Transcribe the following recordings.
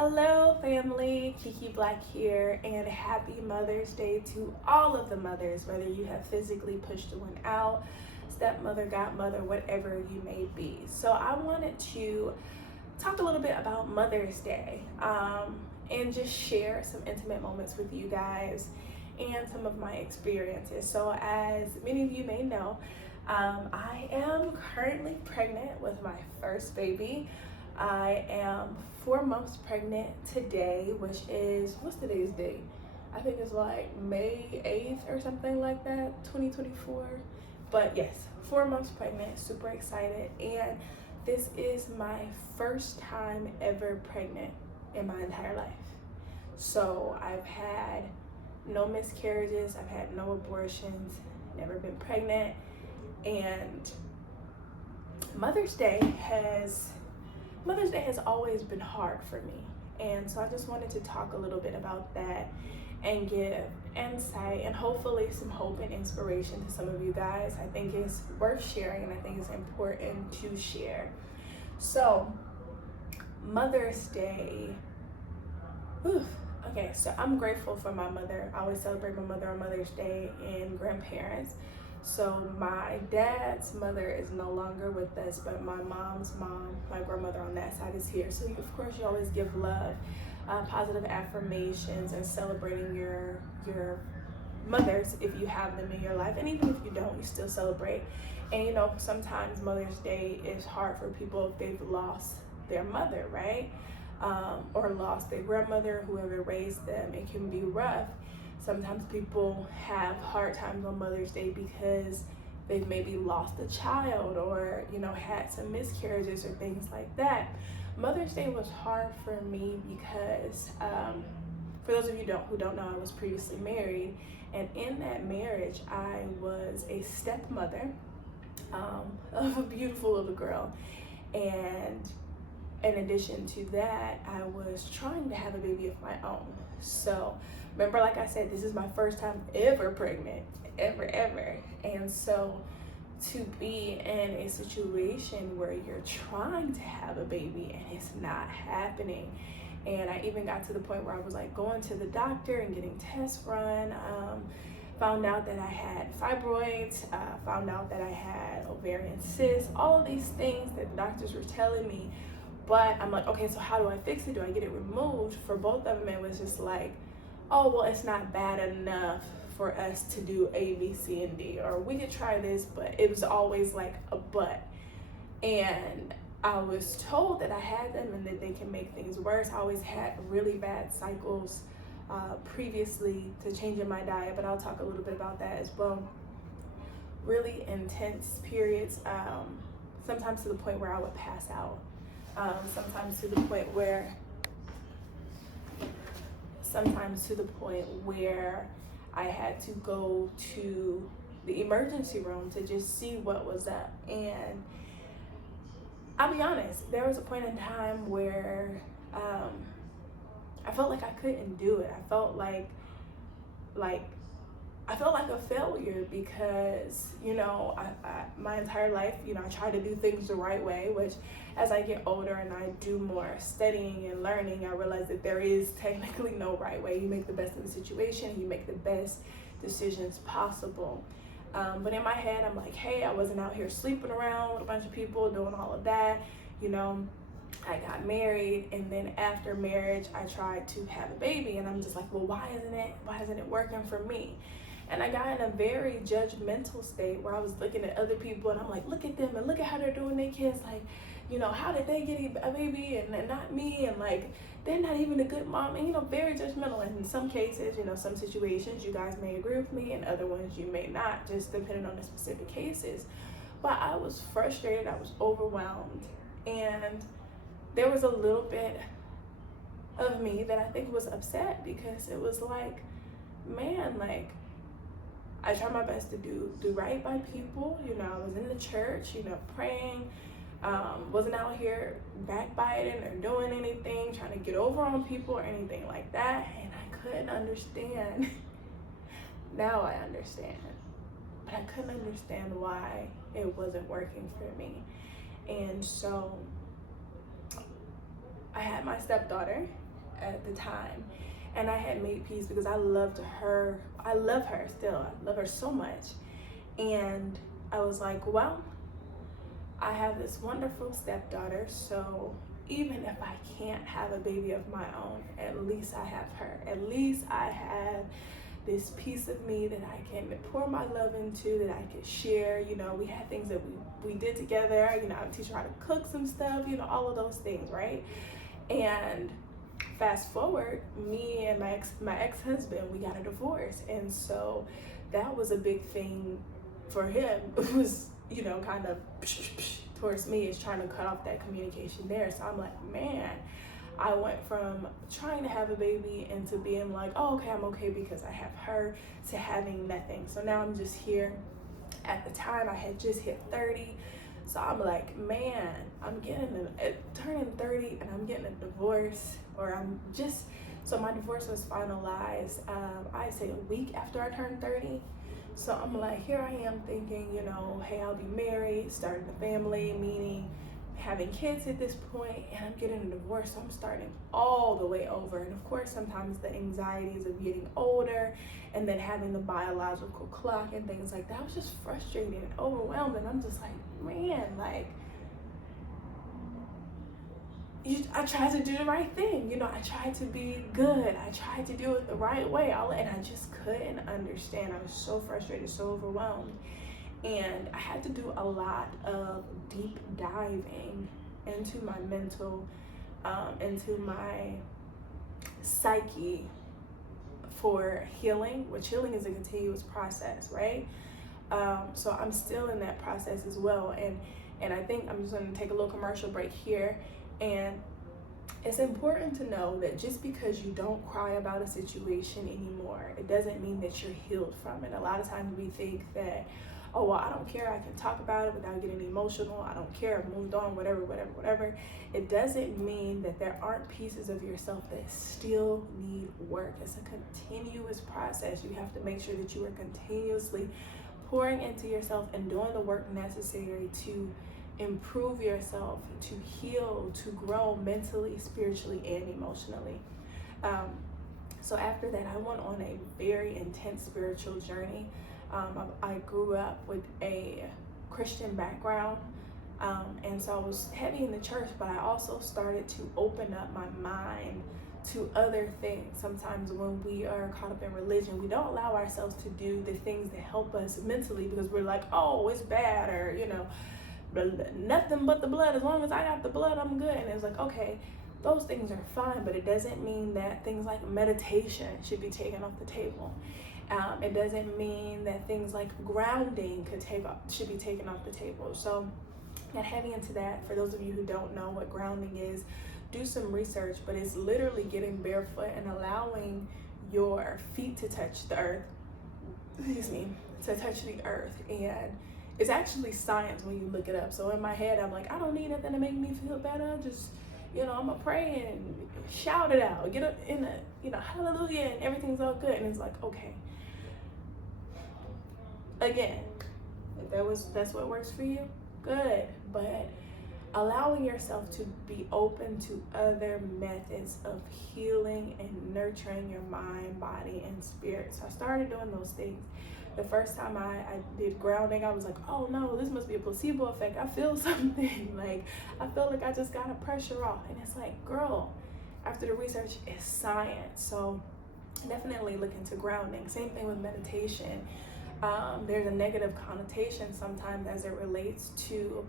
Hello family, Kiki Black here, and happy Mother's Day to all of the mothers, whether you have physically pushed one out, stepmother, godmother, whatever you may be. So I wanted to talk a little bit about Mother's Day and just share some intimate moments with you guys and some of my experiences. So as many of you may know, I am currently pregnant with my first baby. I am 4 months pregnant today, which is, what's today's date? I think it's like May 8th or something like that, 2024. But yes, 4 months pregnant, super excited. And this is my first time ever pregnant in my entire life. So I've had no miscarriages, I've had no abortions, never been pregnant. And Mother's Day has always been hard for me, and so I just wanted to talk a little bit about that and give insight and hopefully some hope and inspiration to some of you guys. I think it's worth sharing, and I think it's important to share. So Mother's Day, okay, so I'm grateful for my mother. I always celebrate my mother on Mother's Day and grandparents. So my dad's mother is no longer with us, but my mom's mom, my grandmother on that side, is here. So of course you always give love, positive affirmations, and celebrating your mothers if you have them in your life. And even if you don't, you still celebrate. And you know, sometimes Mother's Day is hard for people if they've lost their mother, right? Or lost their grandmother, whoever raised them. It can be rough. Sometimes people have hard times on Mother's Day because they've maybe lost a child or, you know, had some miscarriages or things like that. Mother's Day was hard for me because, for those of you who don't know, I was previously married. And in that marriage, I was a stepmother of a beautiful little girl. And in addition to that, I was trying to have a baby of my own. So remember, like I said, this is my first time ever pregnant, ever. And so to be in a situation where you're trying to have a baby and it's not happening. And I even got to the point where I was like going to the doctor and getting tests run, found out that I had fibroids, found out that I had ovarian cysts, all of these things that the doctors were telling me. But I'm like, okay, so how do I fix it? Do I get it removed? For both of them, it was just like, oh, well, it's not bad enough for us to do A, B, C, and D. Or we could try this, but it was always like a but. And I was told that I had them and that they can make things worse. I always had really bad cycles previously to changing my diet, but I'll talk a little bit about that as well. Really intense periods, sometimes to the point where I would pass out. Sometimes to the point where I had to go to the emergency room to just see what was up. And I'll be honest, there was a point in time where I felt like I couldn't do it. I felt like a failure because, you know, I my entire life, you know, I try to do things the right way, which as I get older and I do more studying and learning, I realize that there is technically no right way. You make the best of the situation, you make the best decisions possible. But in my head, I'm like, hey, I wasn't out here sleeping around with a bunch of people doing all of that. You know, I got married, and then after marriage, I tried to have a baby, and I'm just like, well, why isn't it working for me? And I got in a very judgmental state where I was looking at other people and I'm like, look at them and look at how they're doing their kids. Like, you know, how did they get a baby and not me? And like, they're not even a good mom. And, you know, very judgmental. And in some cases, you know, some situations you guys may agree with me and other ones you may not, just depending on the specific cases. But I was frustrated. I was overwhelmed. And there was a little bit of me that I think was upset because it was like, man, like, I try my best to do right by people. You know, I was in the church, you know, praying, wasn't out here backbiting or doing anything, trying to get over on people or anything like that. And I couldn't understand. Now I understand. But I couldn't understand why it wasn't working for me. And so I had my stepdaughter, at the time. And I had made peace because I loved her. I love her still. I love her so much. And I was like, well, I have this wonderful stepdaughter, so even if I can't have a baby of my own, at least I have her. At least I have this piece of me that I can pour my love into, that I could share. You know, we had things that we did together. You know, I would teach her how to cook some stuff, you know, all of those things, right? And fast forward, me and my ex-husband, we got a divorce. And so that was a big thing for him. It was, you know, kind of towards me, is trying to cut off that communication there. So I'm like, man, I went from trying to have a baby into being like, oh, okay, I'm okay because I have her, to having nothing. So now I'm just here. At the time, I had just hit 30. So I'm like, man, I'm turning 30 and I'm getting a divorce, so my divorce was finalized, I say a week after I turned 30. So I'm like, here I am thinking, you know, hey, I'll be married, starting a family, meaning having kids at this point, and I'm getting a divorce. So I'm starting all the way over. And of course, sometimes the anxieties of getting older and then having the biological clock and things like that, I was just frustrated and overwhelmed. And I'm just like, man, like, I tried to do the right thing. You know, I tried to be good. I tried to do it the right way. And I just couldn't understand. I was so frustrated, so overwhelmed. And I had to do a lot of deep diving into my mental, into my psyche for healing, which healing is a continuous process, right? So I'm still in that process as well. And I think I'm just going to take a little commercial break here. And it's important to know that just because you don't cry about a situation anymore, it doesn't mean that you're healed from it. A lot of times we think that, oh, well, I don't care, I can talk about it without getting emotional, I don't care, I've moved on, whatever. It doesn't mean that there aren't pieces of yourself that still need work. It's a continuous process. You have to make sure that you are continuously pouring into yourself and doing the work necessary to improve yourself, to heal, to grow mentally, spiritually, and emotionally. So after that, I went on a very intense spiritual journey. I grew up with a Christian background, and so I was heavy in the church, but I also started to open up my mind to other things. Sometimes when we are caught up in religion, we don't allow ourselves to do the things that help us mentally because we're like, oh, it's bad, or, you know, nothing but the blood. As long as I got the blood, I'm good. And it's like, okay, those things are fine, but it doesn't mean that things like meditation should be taken off the table. It doesn't mean that things like grounding should be taken off the table. So got heavy into that. For those of you who don't know what grounding is, do some research, but it's literally getting barefoot and allowing your feet to touch the earth, to touch the earth. And it's actually science when you look it up. So in my head, I'm like, I don't need nothing to make me feel better. Just, you know, I'm gonna pray and shout it out, get up in a, you know, hallelujah, and everything's all good. And it's like, okay, again, if that's what works for you, good. But allowing yourself to be open to other methods of healing and nurturing your mind, body, and spirit. So I started doing those things. The first time I did grounding, I was like, oh no, this must be a placebo effect. I feel something. Like, I feel like I just got a pressure off. And it's like, girl, after the research, it's science. So definitely look into grounding. Same thing with meditation. There's a negative connotation sometimes as it relates to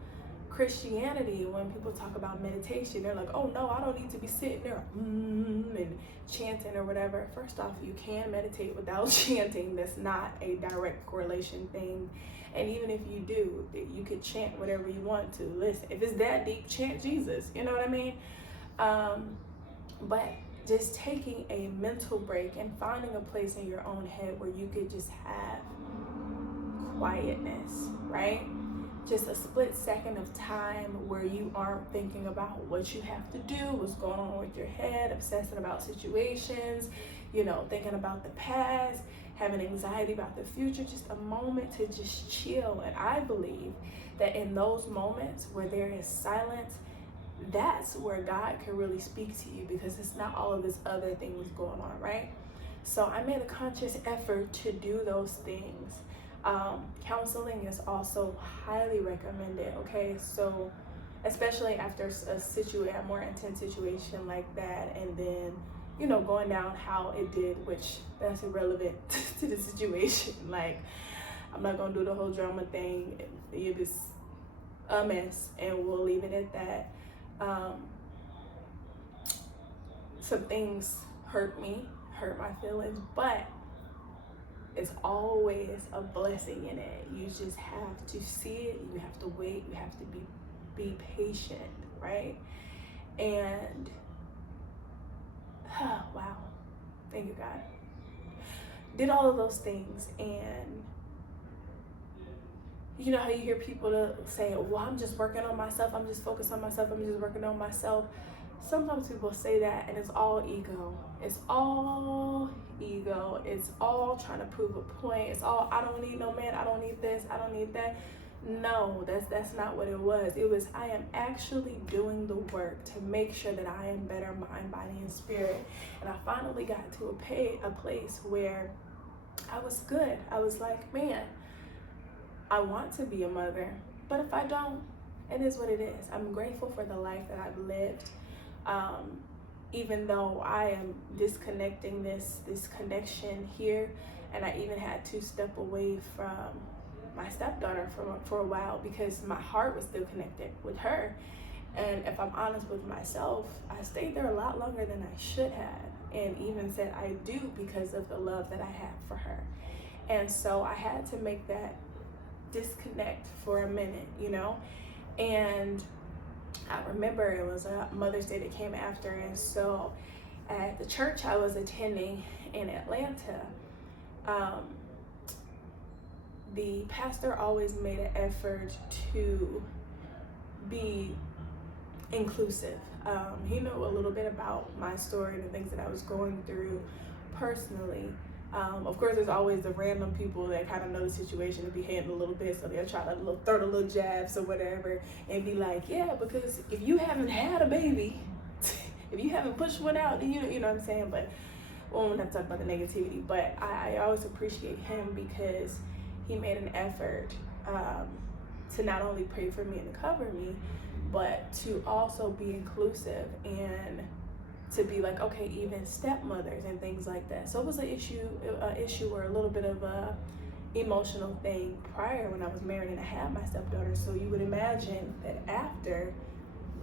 Christianity. When people talk about meditation, they're like, oh no, I don't need to be sitting there and chanting or whatever. First off, you can meditate without chanting. That's not a direct correlation thing. And even if you do, you could chant whatever you want to. Listen, if it's that deep, chant Jesus. You know what I mean? But just taking a mental break and finding a place in your own head where you could just have quietness, right? Just a split second of time where you aren't thinking about what you have to do, what's going on with your head, obsessing about situations, you know, thinking about the past, having anxiety about the future. Just a moment to just chill. And I believe that in those moments where there is silence, that's where God can really speak to you, because it's not all of this other things going on, right? So I made a conscious effort to do those things. Counseling is also highly recommended, okay? So especially after a more intense situation like that, and then, you know, going down how it did, which that's irrelevant to the situation. Like, I'm not gonna do the whole drama thing. It was a mess, and we'll leave it at that. Some things hurt my feelings, but it's always a blessing in it. You just have to see it, you have to wait, you have to be patient, right? And wow, thank you, God. Did all of those things, and you know how you hear people to say, well, I'm just working on myself, I'm just focused on myself, I'm just working on myself. Sometimes people say that, and it's all ego. It's all ego. It's all trying to prove a point. It's all, I don't need no man, I don't need this, I don't need that. No, that's not what it was. It was, I am actually doing the work to make sure that I am better mind, body, and spirit. And I finally got to a place where I was good. I was like, man, I want to be a mother, but if I don't, it is what it is. I'm grateful for the life that I've lived. Even though I am disconnecting this connection here, and I even had to step away from my stepdaughter for a while, because my heart was still connected with her. And if I'm honest with myself, I stayed there a lot longer than I should have, and even said I do, because of the love that I have for her. And so I had to make that disconnect for a minute, you know. And I remember it was a Mother's Day that came after, and so at the church I was attending in Atlanta, the pastor always made an effort to be inclusive. He knew a little bit about my story and the things that I was going through personally. Of course, there's always the random people that kind of know the situation and be hating a little bit, so they'll try to throw the little jabs or whatever and be like, yeah, because if you haven't had a baby, if you haven't pushed one out, then you know what I'm saying. But well, we're not talking about the negativity, but I always appreciate him, because he made an effort to not only pray for me and cover me, but to also be inclusive and to be like, okay, even stepmothers and things like that. So it was an issue or a little bit of a emotional thing prior, when I was married and I had my stepdaughter. So you would imagine that after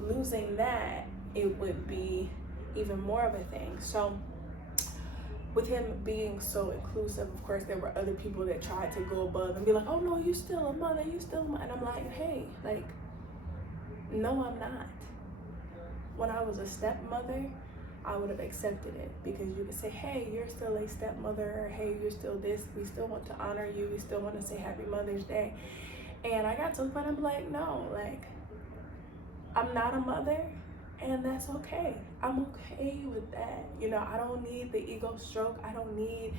losing that, it would be even more of a thing. So with him being so inclusive, of course, there were other people that tried to go above and be like, oh no, you still a mother, you still a mother. And I'm like, hey, like, no, I'm not. When I was a stepmother, I would have accepted it, because you could say, hey, you're still a stepmother, or hey, you're still this, we still want to honor you, we still want to say happy Mother's Day. And I got to the point, I'm like, no, like, I'm not a mother, and that's okay. I'm okay with that. You know, I don't need the ego stroke, I don't need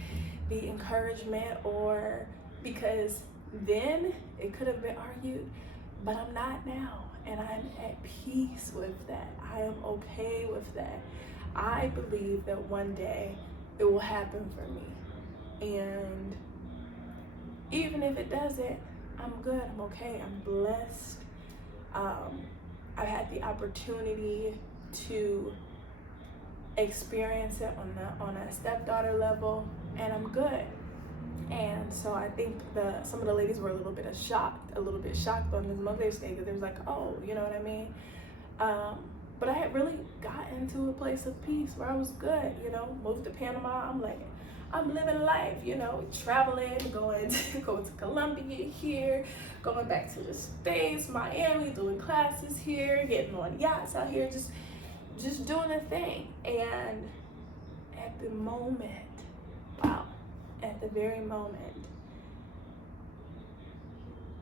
the encouragement, or because then it could have been argued, but I'm not now, and I'm at peace with that. I am okay with that. I believe that one day it will happen for me, and even if it doesn't, I'm good, I'm okay, I'm blessed. I've had the opportunity to experience it on a stepdaughter level, and I'm good. And so I think some of the ladies were a little bit shocked on this Mother's Day, because they was like, oh, you know what I mean? But I had really gotten to a place of peace where I was good, you know. Moved to Panama, I'm like, I'm living life, you know, traveling, going to Colombia here, going back to the States, Miami, doing classes here, getting on yachts out here, just doing a thing. And at the moment, wow, at the very moment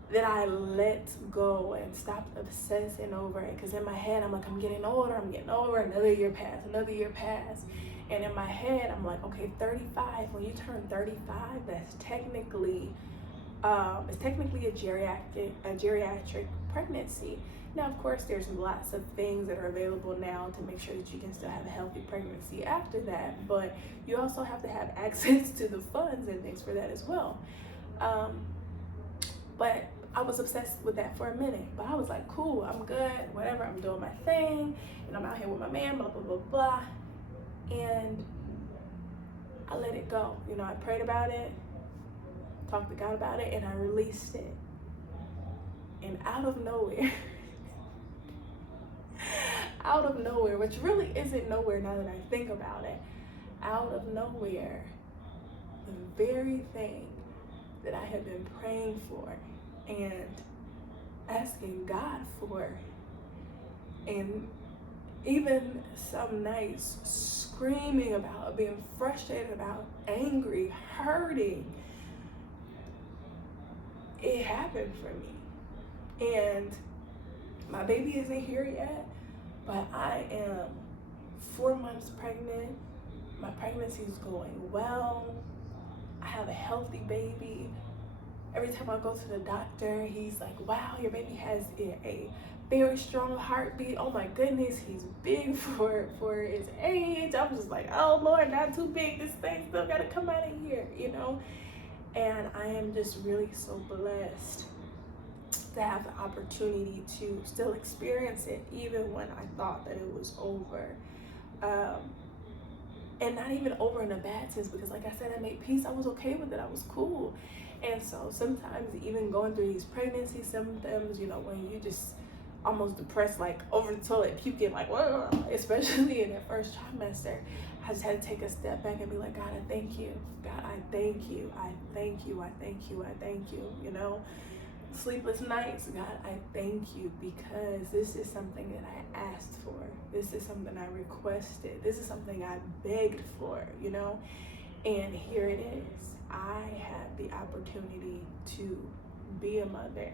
that I let go and stopped obsessing over it, because in my head I'm like, I'm getting older, another year passed, and in my head I'm like, okay, 35, when you turn 35, that's technically it's technically a geriatric pregnancy. Now, of course, there's lots of things that are available now to make sure that you can still have a healthy pregnancy after that, but you also have to have access to the funds and things for that as well. But I was obsessed with that for a minute, but I was like, cool, I'm good, whatever, I'm doing my thing, and I'm out here with my man, blah, blah, blah, blah. And I let it go. You know, I prayed about it, talked to God about it, and I released it. And out of nowhere, out of nowhere, which really isn't nowhere now that I think about it, out of nowhere, the very thing that I have been praying for and asking God for, and even some nights screaming about, being frustrated about, angry, hurting, it happened for me. And my baby isn't here yet, but I am 4 months pregnant. My pregnancy is going well. I have a healthy baby. Every time I go to the doctor, he's like, wow, your baby has a very strong heartbeat. Oh my goodness, he's big for his age. I'm just like, oh Lord, not too big. This thing still gotta come out of here, you know? And I am just really so blessed to have the opportunity to still experience it, even when I thought that it was over. And not even over in a bad sense, because like I said, I made peace. I was okay with it. I was cool. And so sometimes even going through these pregnancy symptoms, you know, when you just almost depressed, like over the toilet puking, like, whoa, especially in that first trimester, I just had to take a step back and be like, God, I thank you. God, I thank you. I thank you. I thank you. I thank you. You know, sleepless nights, God, I thank you, because this is something that I asked for. This is something I requested. This is something I begged for, you know, and here it is. I have the opportunity to be a mother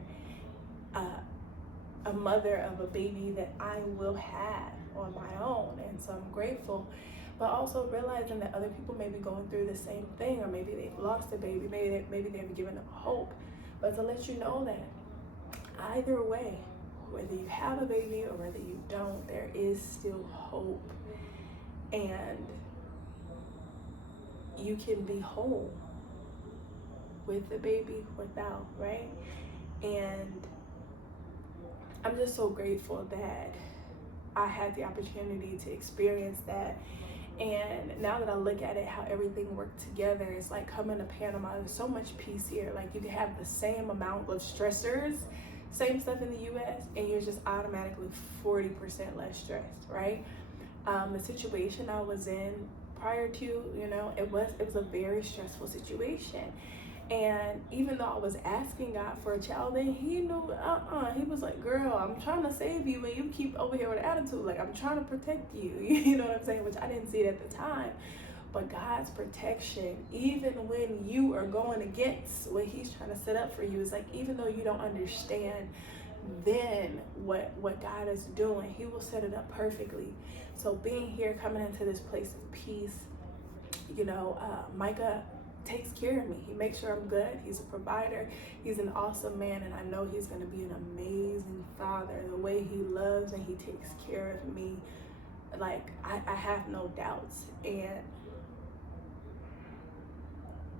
of a baby that I will have on my own. And so I'm grateful, but also realizing that other people may be going through the same thing, or maybe they've lost a baby, maybe they've given up hope. But to let you know that either way, whether you have a baby or whether you don't, there is still hope, and you can be whole with the baby, without, right? And I'm just so grateful that I had the opportunity to experience that. And now that I look at it, how everything worked together, it's like coming to Panama, there's so much peace here. Like you can have the same amount of stressors, same stuff in the US, and you're just automatically 40% less stressed, right? The situation I was in prior to, you know, it was a very stressful situation. And even though I was asking God for a child, then he knew, he was like, girl, I'm trying to save you, and you keep over here with an attitude, like I'm trying to protect you, you know what I'm saying? Which I didn't see it at the time. But God's protection, even when you are going against what he's trying to set up for you, is like, even though you don't understand then what God is doing, he will set it up perfectly. So being here, coming into this place of peace, you know, Micah takes care of me. He makes sure I'm good. He's a provider. He's an awesome man, and I know he's going to be an amazing father. The way he loves and he takes care of me, like I have no doubts. And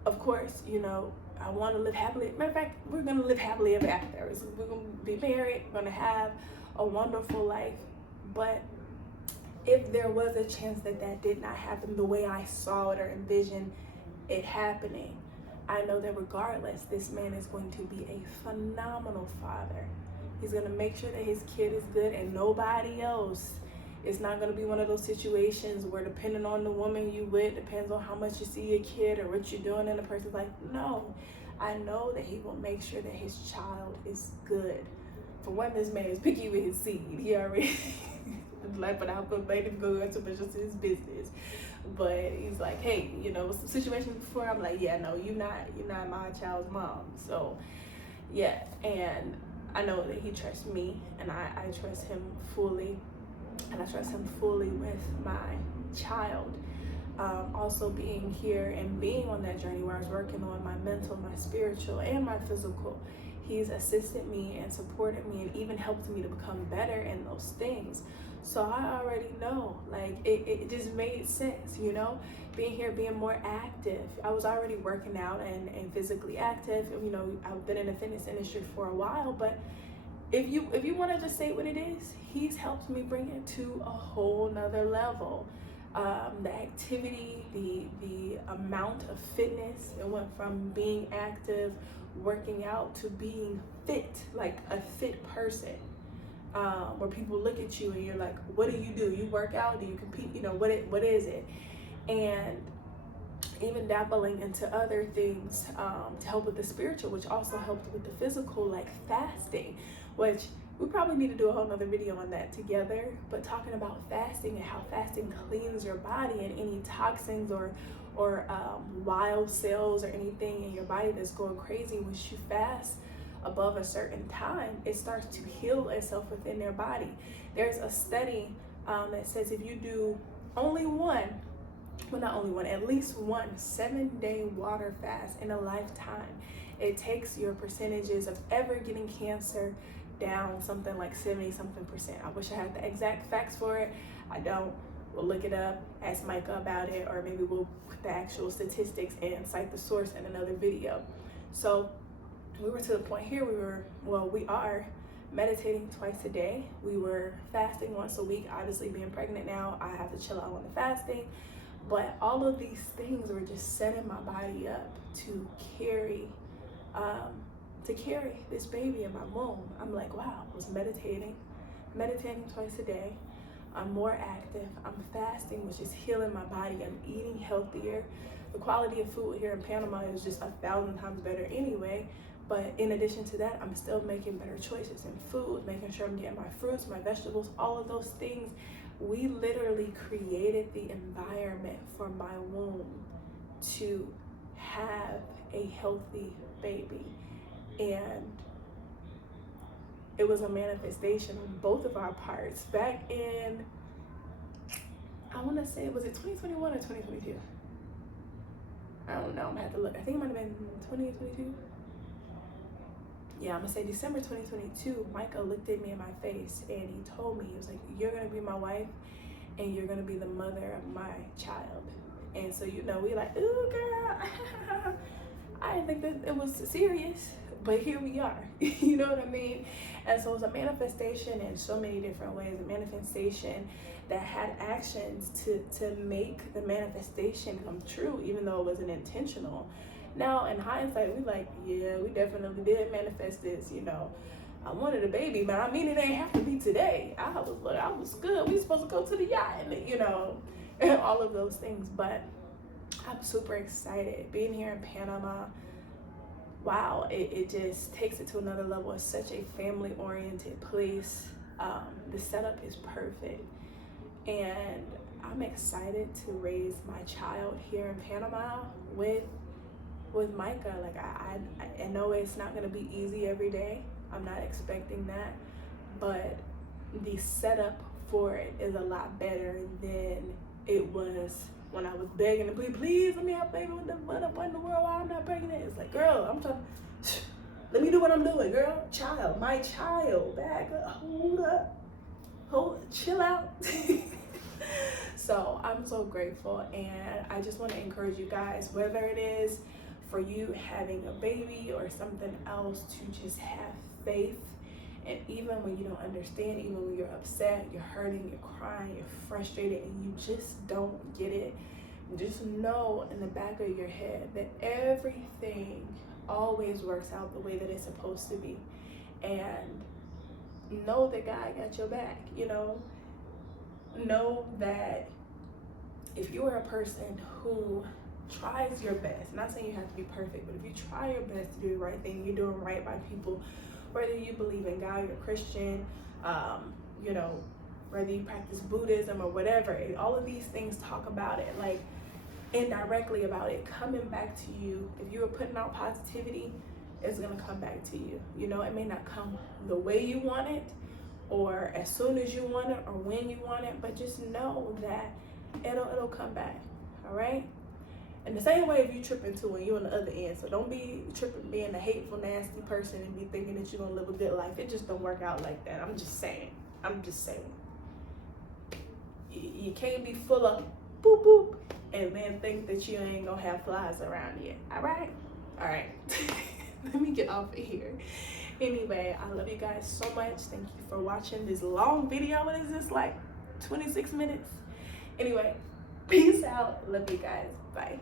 of course, you know, I want to live happily. Matter of fact, we're going to live happily ever after. We're going to be married. We're going to have a wonderful life. But if there was a chance that did not happen the way I saw it or envisioned it happening, I know that regardless, this man is going to be a phenomenal father. He's going to make sure that his kid is good and nobody else. It's not going to be one of those situations where, depending on the woman you with, depends on how much you see your kid or what you're doing, and the person's like, no. I know that he will make sure that his child is good. For one, this man is picky with his seed. He already like, but I'll put baby go into just his business. But he's like, hey, you know, some situations before, I'm like, yeah, no, you're not my child's mom. So yeah, and I know that he trusts me, and I trust him fully, and I trust him fully with my child. Also being here and being on that journey where I was working on my mental, my spiritual, and my physical He's assisted me and supported me and even helped me to become better in those things. So I already know, like, it just made sense, you know, being here, being more active. I was already working out and physically active. You know, I've been in the fitness industry for a while, but if you want to just say what it is, he's helped me bring it to a whole nother level. The activity, the amount of fitness, it went from being active, working out, to being fit, like a fit person. Where people look at you and you're like, what do? You work out? Do you compete? You know, what is it? And even dabbling into other things to help with the spiritual, which also helped with the physical, like fasting, which we probably need to do a whole nother video on that together. But talking about fasting and how fasting cleans your body and any toxins or wild cells or anything in your body that's going crazy. Once you fast above a certain time, it starts to heal itself within their body. There's a study that says if you do only one, well, not only one, at least one 7-day water fast in a lifetime, it takes your percentages of ever getting cancer down something like 70-something%. I wish I had the exact facts for it. I don't. We'll look it up, ask Micah about it, or maybe we'll put the actual statistics and cite the source in another video. So we were to the point here, we are meditating twice a day. We were fasting once a week. Obviously, being pregnant now, I have to chill out on the fasting. But all of these things were just setting my body up to carry this baby in my womb. I'm like, wow, I was meditating twice a day. I'm more active. I'm fasting, which is healing my body. I'm eating healthier. The quality of food here in Panama is just 1,000 times better anyway. But in addition to that, I'm still making better choices in food, making sure I'm getting my fruits, my vegetables, all of those things. We literally created the environment for my womb to have a healthy baby. And it was a manifestation on both of our parts back in, I want to say, was it 2021 or 2022? I don't know, I'm gonna have to look. I think it might have been 2022. Yeah, I'm gonna say December 2022, Micah looked at me in my face and he told me, he was like, you're gonna be my wife and you're gonna be the mother of my child. And so, you know, we like, ooh, girl. I didn't think that it was serious, but here we are. You know what I mean? And so it's a manifestation in so many different ways, a manifestation that had actions to make the manifestation come true, even though it wasn't intentional. Now, in hindsight, we like, yeah, we definitely did manifest this, you know. I wanted a baby, but I mean, it ain't have to be today. I was good. We supposed to go to the yacht, and, you know, and all of those things. But I'm super excited being here in Panama. Wow, it just takes it to another level. It's such a family-oriented place. The setup is perfect, and I'm excited to raise my child here in Panama with Micah. Like I know it's not gonna be easy every day. I'm not expecting that, but the setup for it is a lot better than it was when I was begging to please let me have a baby with the what in the world while I'm not pregnant. It's like, girl, I'm talking. Let me do what I'm doing, girl. My child, back up, chill out. So I'm so grateful, and I just want to encourage you guys, whether it is for you having a baby or something else, to just have faith. And even when you don't understand, even when you're upset, you're hurting, you're crying, you're frustrated, and you just don't get it, just know in the back of your head that everything always works out the way that it's supposed to be. And know that God got your back, you know. Know that if you are a person who tries your best, not saying you have to be perfect, but if you try your best to do the right thing, you're doing right by people, whether you believe in God, you're Christian, you know, whether you practice Buddhism or whatever, all of these things talk about it, like indirectly about it coming back to you. If you were putting out positivity, it's gonna come back to you. You know, it may not come the way you want it, or as soon as you want it, or when you want it, but just know that it'll come back. All right. And the same way if you tripping too and you on the other end. So don't be tripping being a hateful, nasty person and be thinking that you're gonna live a good life. It just don't work out like that. I'm just saying. You can't be full of boop boop and then think that you ain't gonna have flies around you. Alright? Alright. Let me get off of here. Anyway, I love you guys so much. Thank you for watching this long video. What is this, like 26 minutes? Anyway, peace out. Love you guys. Bye.